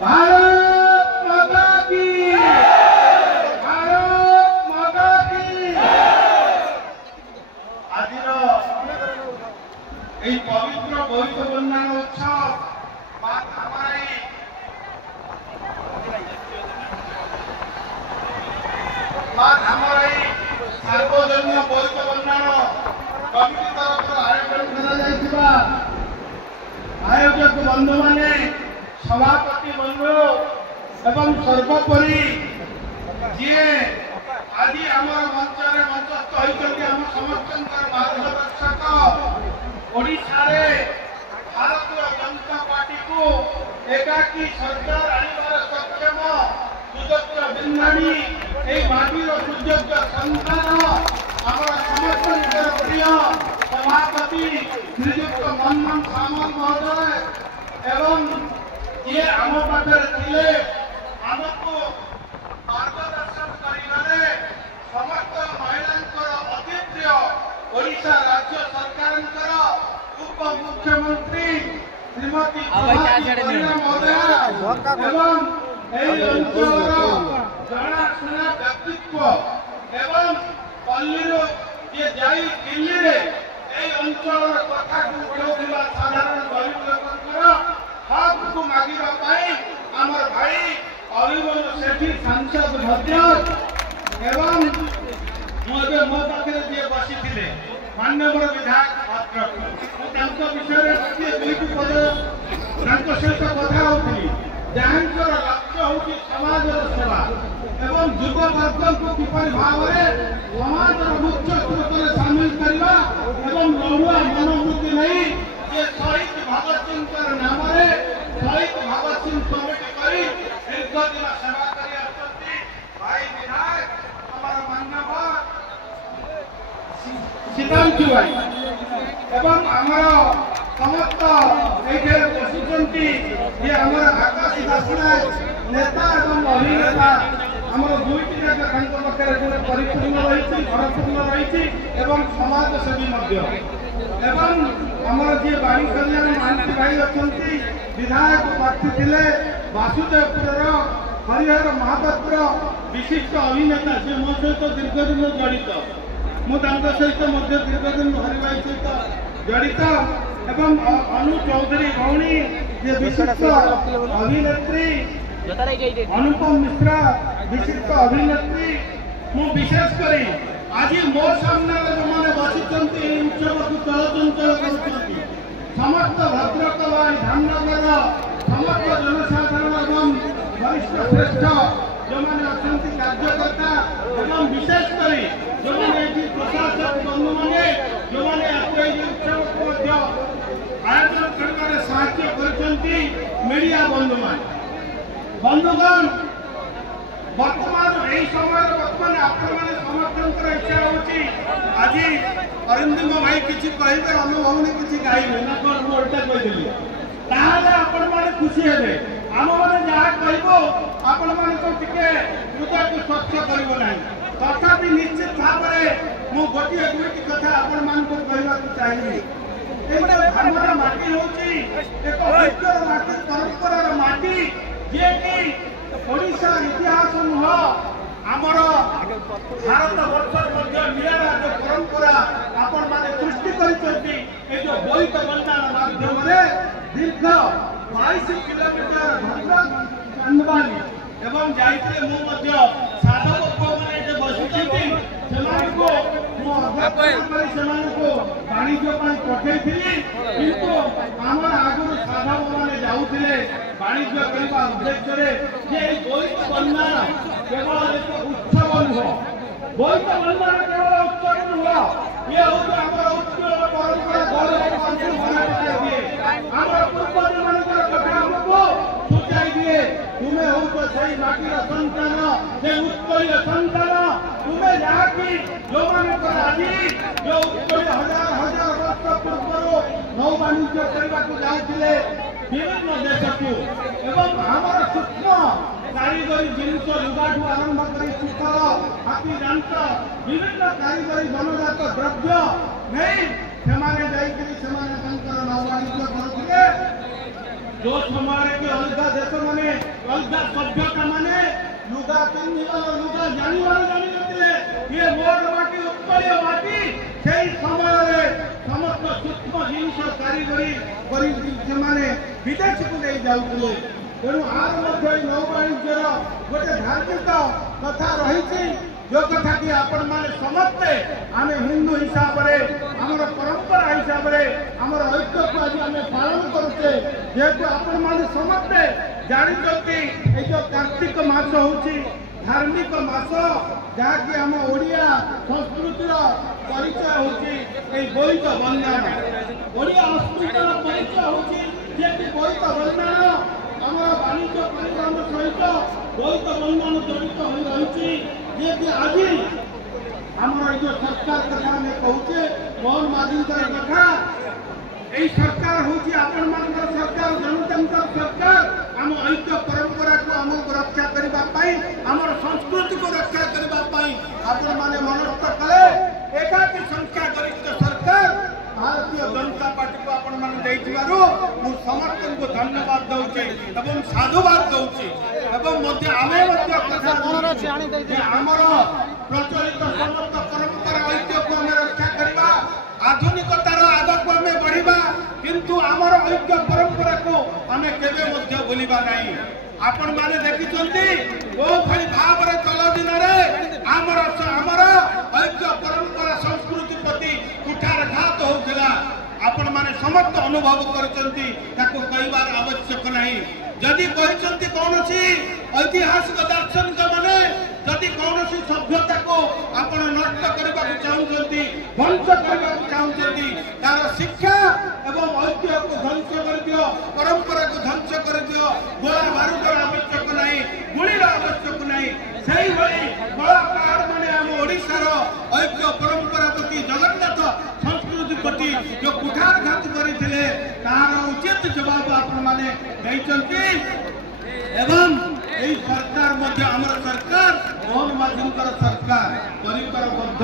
भारत माता की, भारत माता की। आज पवित्र बोईत बंधन उत्सव सार्वजनीन बोईत बंधन कमिटी तरफ आयोजन आयोजक बंधु माने सभापति बंधु एवं सर्वोपरि जी आज आम मंच मंचस्थ होती आम समस्त मार्गदर्शक ओडिशा भारतीय जनता पार्टी को एकाकी सरकार आनिबार सक्षम सुयोग्य बिंदाणी माटीर सुयोग्य संतान आम समस्त प्रिय सभापति श्रीयुक्त मनमोहन सामल महोदय एवं ये आम पाखे थे आमको मार्गदर्शन करें समस्त महिला अति प्रिय ओडिशा राज्य सरकार उप मुख्यमंत्री श्रीमती महोदय एवं अंचल जनाशुना व्यक्तित्व एवं पल्लीर ये जाई दिल्ली रे अंचल कथा उठाऊला साधारण गरीब लोक हक को मागिबा आमर भाई अभिमन्यु सेठी सांसद एवं मो पाखे जी बसी मान्यवर विधायक पात्र विषय दुईट पद सहित कथा होती जहाँ लक्ष्य हूँ समाज सेवा एवं युववर्ग को किपरि भाव में समाज मुख्य स्रोत में सामिल करवा एवं लड़ुआ मनोवृत्ति नहीं ये शहीद भगत सिंह नाम शहीद भगत सिंह कमिटी करी दीर्घ दिन सेवा कर भाई विधायक हमारा मान्यवर सीतांशु भाई एवं आमर समस्त ये बसुंट ये आम आकाशी दासनायक नेता एवं अभिनेता आमर दुईट जाक पाखे परिपूर्ण रही भरपूर्ण रही समाजसेवी एवं आमर जी बाणी कल्याण महांती भाई अच्छा विधायक प्रार्थी थे वासुदेवपुर हरिहर महापात्र विशिष्ट अभिनेता से मो सहित दीर्घदिन जड़ित मुझे सहित दीर्घदिन हरिभाई सहित जड़ित एवं अनु चौधरी भौणी जे विशिष्ट अभिनेत्री अनुपम मिश्रा विशिष्ट अभिनेत्री मु विशेष करी आज मो सामने जो मैंने बसी उत्सव को चलचंचल कर समस्त भद्रक धामनगर समस्त जनसाधारण एवं वरिष्ठ श्रेष्ठ जो मैंने अच्छा कार्यकर्ता एवं विशेष करी जो मैंने प्रशासक बंधु मैंने जो मैंने उत्सव को आयोजन कर साहाय्य मीडिया बंधुगण वर्तमान यही समय बर्तमान आपण मैंने समस्त इच्छा होची आज अरिंदम भाई किसी कहे अनुभवनी किसी गाइबे ना कौन उल्टा कहीदेली ताहले आपण मैंने खुशी हे आम मैंने जहाँ कहबो आपण मैंने तो टिके हृदय को स्वच्छ करिवो नाही तथापि निश्चित भाव में मु गोटे दुईटी कथा आपण मानक कहवाक चाहिए धर्मर माटी होची एक ଐତିହ୍ୟର माटी परंपरार माटी जे कि ओडिशा इतिहास नुह आमर भारत वर्ष निराला जो परंपरा आपण माने सृष्टि करिसथि ए जो बोईत बंधन माध्यम रे दीर्घ 22 किलोमीटर भद्रक चांदवाली एवं जाइते मु मध्य साधव माने जे बसिथि सेमानको मु सेमानको वाणिज्य पठे किंतु आम आगुरी साधव मैंने जाऊे वाणिज्य करने उद्देश्य जे बोईत बंधन केवल एक उत्सव नुह बोईत बंधन केवल उत्सव नुह ये हूँ आम उत्कल परंपरा दिए आम पूर्वज मान कथा आमको सूचाई दिए तुम्हें हूँ तो सही माटीर संतान से उत्कल संतान तुम्हें जहाँकि जो मान आज जो उत्कल हजार हजार वर्ष पूर्व नौ वाणिज्य करने को जाते विभिन्न देश को एवं आमर सूक्ष्म कारीगरी जिनस लुगाठू आरंभ कर सुतर हाथी दांत विभिन्न कारीगरी जनजात द्रव्य नहीं से नौ वाणिज्य करुले जो समय कि अलग देश माने अलग सभ्यता माने लुगा पिंधिबार लुगा जानिबार जानि नथिले ये मोर माटी उत्कलीय माटी सेई समय समस्त सूक्ष्म जिनिस कारीगरी करी से विदेश को नहीं जाऊले तेणु आर मध्य नौ वाणिज्यर गोटे धार्मिक कथा रही जो कथा कि आपण माने समस्ते आम हिंदू हिसाब से आमर परंपरा हिसाब से आमर ऐक्य को आज आम पालन करुचे जेहेतु आपण माने समस्ते जानते ये जो कार्तिक मास हूँ धार्मिक मास जहाँकि आम ओडिया संस्कृतिर परिचय हूँ बोईत बंधन ओडिया अस्मितार परिचय हूँ बोईत बंधन आम वाणिज्य परिवहन सहित बोईत बंधन जड़ित हो रही आज आमर जो सरकार कथा आम कहूचे मोहन माझी कथा यही सरकार हूँ आपण मान सरकार जनता सरकार आम ऐक्य परंपरा को आम रक्षा करने आमर संस्कृति को रक्षा करने आपण मैंने मनस्थ कले एकाकी संख्या गरिष्ठ सरकार भारतीय जनता पार्टी को आपण मैंने समस्त को धन्यवाद दूचे एवं साधुवाद दूचे आमर प्रचलित समस्त परंपरा ऐक्य को आम रक्षा करवा आधुनिकतार आग को आम बढ़ा किंतु आमर ऐक्य परंपरा को आम केवे भूलवा नहीं आपण माने देखिछंती ओ भली भाव रे तल दिन रे आमर ऐक्य परंपरा संस्कृति प्रति कुठारघात होउथिला आपण माने समस्त अनुभव करचंती ताको कहिबार आवश्यक नहीं जदि कहिचंती कोनोसी ऐतिहासिक दार्शनिक माने जदि कोनोसी सभ्यता को आपण नष्ट करबा चाहउचंती ध्वंस करबा चाहउचंती तार शिक्षा एवं ऐतिह्य को ध्वंस कर दियो परंपरा को ध्वंस कर दियो गोला बारूद आवश्यक नहीं गुलीर आवश्यक नहीं सही भली कलाकार माने हम ओडिशार ऐक्य परंपरा प्रति जगन्नाथ संस्कृति प्रति जो कुठारघात करथिले तार उचित जवाब आपण माने दैचंती एवं यही सरकार मध्य आमर सरकार मोहन माझी सरकार परिकरबद्ध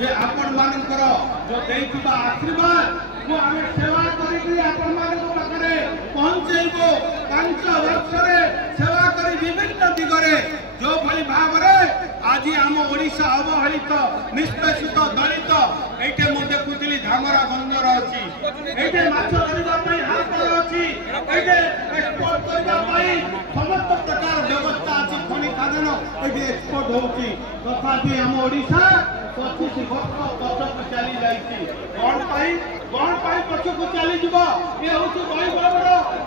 जे आपण मानकर जो देइथिबा आशीर्वाद को आम सेवा करी आपण मान पाखे पहुंचेबो 5 वर्ष सेवा करी विभिन्न दिगरे जो भली भाव आज आम ओडिशा अवहेलित निष्पेषित दलित ये मुझे देखुली धामरा बंदर अच्छी ये माछ धरने हाथ अच्छी ये एक्सपोर्ट करने समस्त प्रकार व्यवस्था अच्छी खनि खादन ये एक्सपोर्ट होती तथापि आम ओडिशा 25 वर्ष पछक चली जाइए कौन पछक चली जीव ये हूँ बड़ी बड़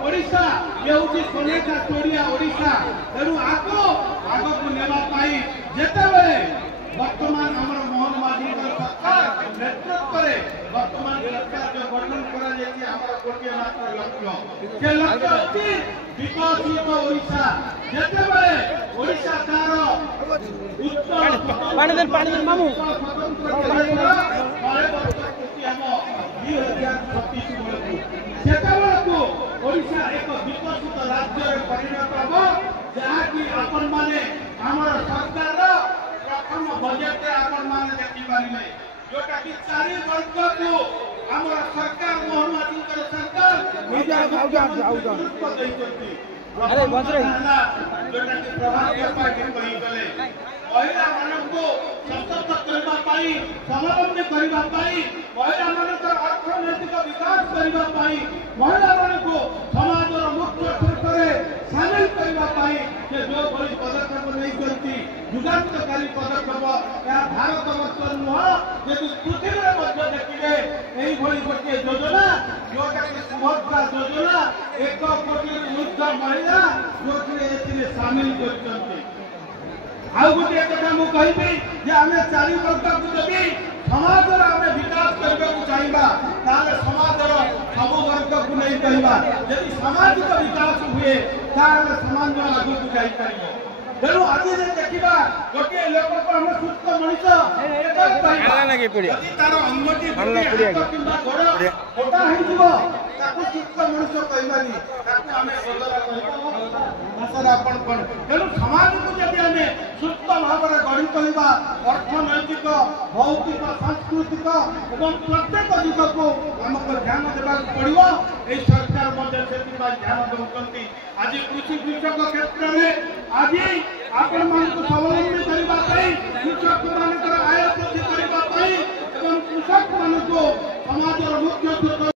ओडिशा ये हूँ सोनेखा तोड़िया ओडिशा तेणु आगो नेवाई जिते वर्तमान आम मोहन माझी सरकार नेतृत्व वर्तमान सरकार जो गठन कर गोटे मात्र लक्ष्य से लक्ष्य अच्छी विकसित ओडिशा जिते ओडिशा तार मामू ओडिशा एक विकसित राज्य परिणत हम जहाँकि आपण माने आमर सरकार प्रथम बजेट आपण माने देखि पारिले जोटा कि 4 वर्ग को आमर सरकार मोहन माझी सरकार गुरुत्व दैछंती अरे बजरे जोटा कि प्रभाव पार्टी कहि गले महिला मानक सशक्त करबा पाई स्वावलंबी करबा पाई महिला मानक अर्थनैतिक विकास करबा पाई महिला मानक समाजर मुख्य क्षेत्र सामिल करबा पाई जे जो बड़ी पदक्षेप नहीं करती युगांतकारी पदक्षेप या भारत वर्ष नुह यदि पृथ्वी मध्य देखिए यही भली गोटे योजना जोटा कि सुभद्रा योजना 1 कोटी वृद्ध महिला जो सामिल करते आउ गोटे कथा मु कहबी जे आमे 4 वर्ग को जदि समाजर आमे विकास करबा को चाहिबा ताले समाजर सब वर्ग को नहीं कहबा यदि सामाजिक विकास हुए ताले समाज आगु को जाई परिबो तेणु आज देखा गोटे लोक को हम सुस्थ मनीष तार अंगटी किंवा गोड़ फोटा हो सुस्थ मनीष कहबानी तेणु समाज को जब आम सुस्थ भाव में गढ़ी तोलवा अर्थनैतिक भौतिक सांस्कृतिक और प्रत्येक दिग को आमको ध्यान देवाक पड़ो। सरकार ध्यान दौरान आज कृषि कृषक क्षेत्र में आज आपण स्वावलंबी करने कृषक मान आय वृद्धि करने कृषक मान समाज मुख्य